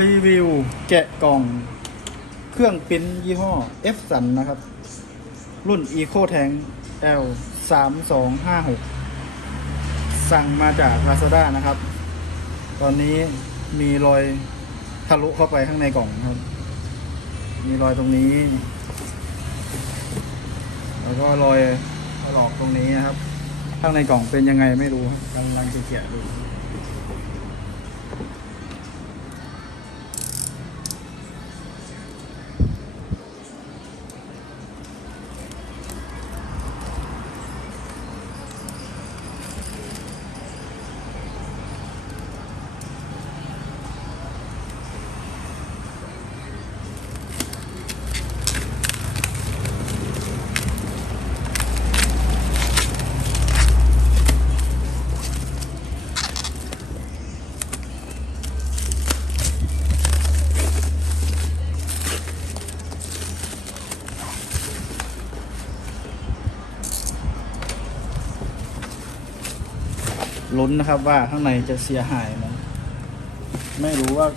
รีวิวแกะกล่อง เครื่องปิ้นยี่ห้อ F สันนะครับ รุ่น Eco Tank L 3 2 5 6สั่งมาจาก Lazada นะครับ ตอนนี้มีรอยทะลุเข้าไปข้างในกล่องครับ มีรอยตรงนี้ แล้วก็รอยถลอกตรงนี้นะครับ ข้างในกล่องเป็นยังไงไม่รู้กำลังจะแกะดู ลุ้นนะครับว่าข้างในจะเสียหายไหมไม่รู้ว่า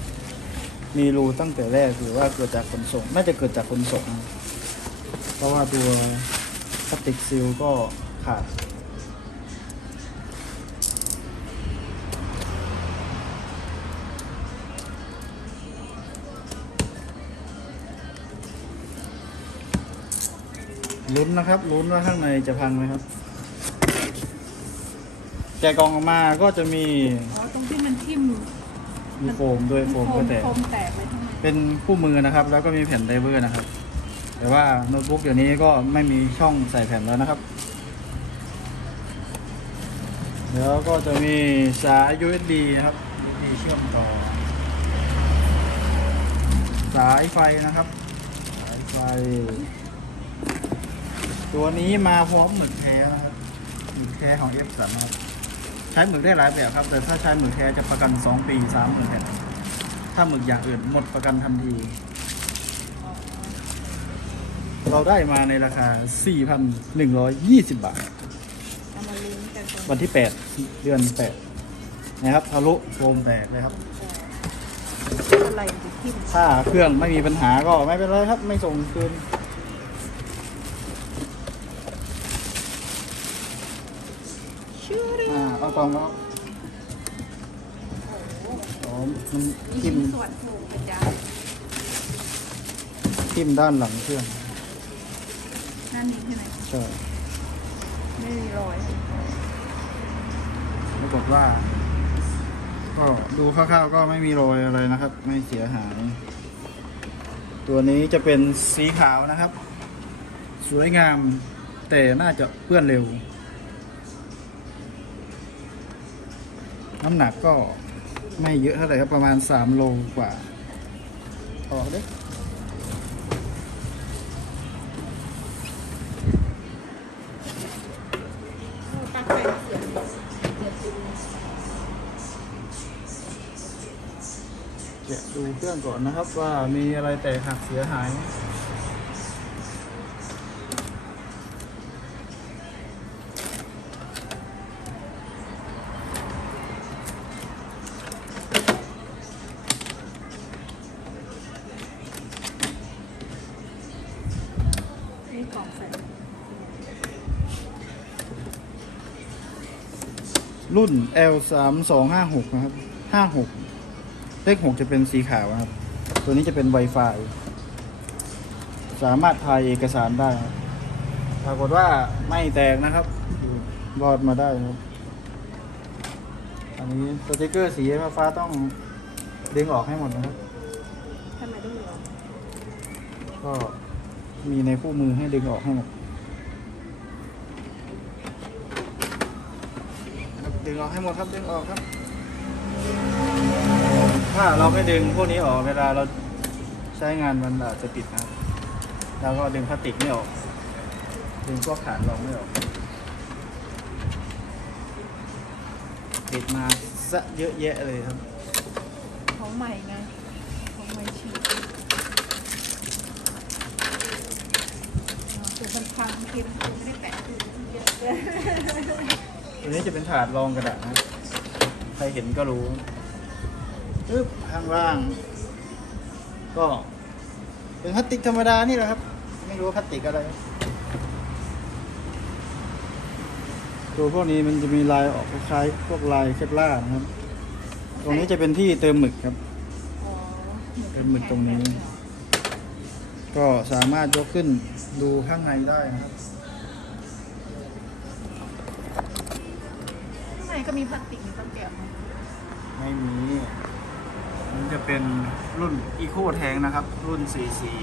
มีรูตั้งแต่แรกหรือว่าเกิดจากขนส่ง น่าจะเกิดจากขนส่ง เพราะว่าตัวพลาสติกซีลก็ขาด ลุ้นนะครับ ลุ้นว่าข้างในจะพังไหมครับ กะกล่องออกมาก็จะมีอ๋อตรงที่มันทิ่มมีโฟมด้วยโฟมก็แตกโฟมแตกเลยทั้งนั้นเป็นคู่มือนะครับ แล้วก็มีแผ่นไดเวอร์นะครับ แต่ว่าโน้ตบุ๊กเดี๋ยวนี้ก็ไม่มีช่องใส่แผ่นแล้วนะครับ แล้วก็จะมีสาย USB นะครับ USB เชื่อมต่อ สายไฟนะครับ สายไฟ ตัวนี้มาพร้อมหมึกแท้นะครับหมึกแท้ของ F 3 นะครับ ใช้หมึกได้หลายแบบครับ แต่ถ้าใช้หมึกแท้จะประกัน 2 ปี3 0,000แผ่นถ้าหมึกอย่างอื่นหมดประกันทันที เราได้มาในราคา 4,120 บาท เอามาลิงก์กันตรงวันที่ 8 เดือน 8 นะครับทะลุโฟมแตกเลยครับ อะไรจะทิ่มถ้าเครื่องไม่มีปัญหาก็ไม่เป็นไรครับ ไม่ส่งคืน อเรื่องอ่าเอากล่องแล้วอ๋อมันมีทิ่ชิ้มนส่วนถูกกระจายทิ่มด้านหลังเครื่องนั่นนี่ใช่ไหมใช่ไม่มีรอยปรากฏว่า ก็ดูคร่าวๆก็ไม่มีรอยอะไรนะครับ ไม่เสียหาย ตัวนี้จะเป็นสีขาวนะครับ สวยงามแต่น่าจะเปื้อนเร็ว น้ำหนักก็ไม่เยอะเท่าไหร่ครับประมาณ 3 โลกว่าออกเด้ตั้งใจเสียงเสียงจริงแกะดูเครื่องก่อนนะครับว่ามีอะไรแตกหักเสียหายไหม นี่กล่องใส่ รุ่น L 3 2 5 6นะครับ 56 เลข 6 จะเป็นสีขาวนะครับ ตัวนี้จะเป็น Wi-Fi สามารถถ่ายเอกสารได้ครับปรากฏว่าไม่แตกนะครับดูรอดมาได้ครับ อันนี้สติกเกอร์สีฟ้าๆต้องดึงออกให้หมดนะครับทำไมต้องรอก็มีในคู่มือให้ดึงออกให้หมดครับ ดึงออกให้หมดครับดึงออกครับ ถ้าเราไม่ดึงพวกนี้ออกเวลาเราใช้งานมันอาจจะปิดนะครับแล้วก็ดึงพลาสติกไม่ออก ดึงพวกฐานรองไม่ออก ติดมาซะเยอะแยะเลยครับ ของใหม่ไง ของใหม่ฉีดตัวมันพังเทียมตัวไม่ได้แปะตัวเยอะเลย ตัวนี้จะเป็นถาดรองกระดาษนะครับใครเห็นก็รู้ปึ๊บข้างล่าง ก็เป็นพลาสติกธรรมดานี่แหละครับ ไม่รู้ว่าพลาสติกอะไร ตัวพวกนี้มันจะมีลายออกคล้ายๆพวกลายเคปล่านะครับ ตรงนี้จะเป็นที่เติมหมึกครับอ๋อเป็นหมึกตรงนี้ ก็สามารถยกขึ้นดูข้างในได้นะครับ ข้าง ในก็มีพลาสติกมีตะแกรงไหมไม่มี มันจะเป็นรุ่นอีโคแทงนะครับ รุ่นสีสี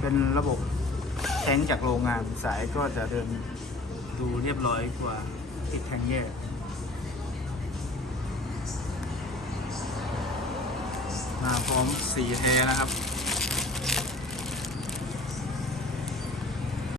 เป็นระบบแทงจากโรงงานสายก็จะเดินดูเรียบร้อยกว่าติดแทงแยกมาพร้อมสีแท้นะครับ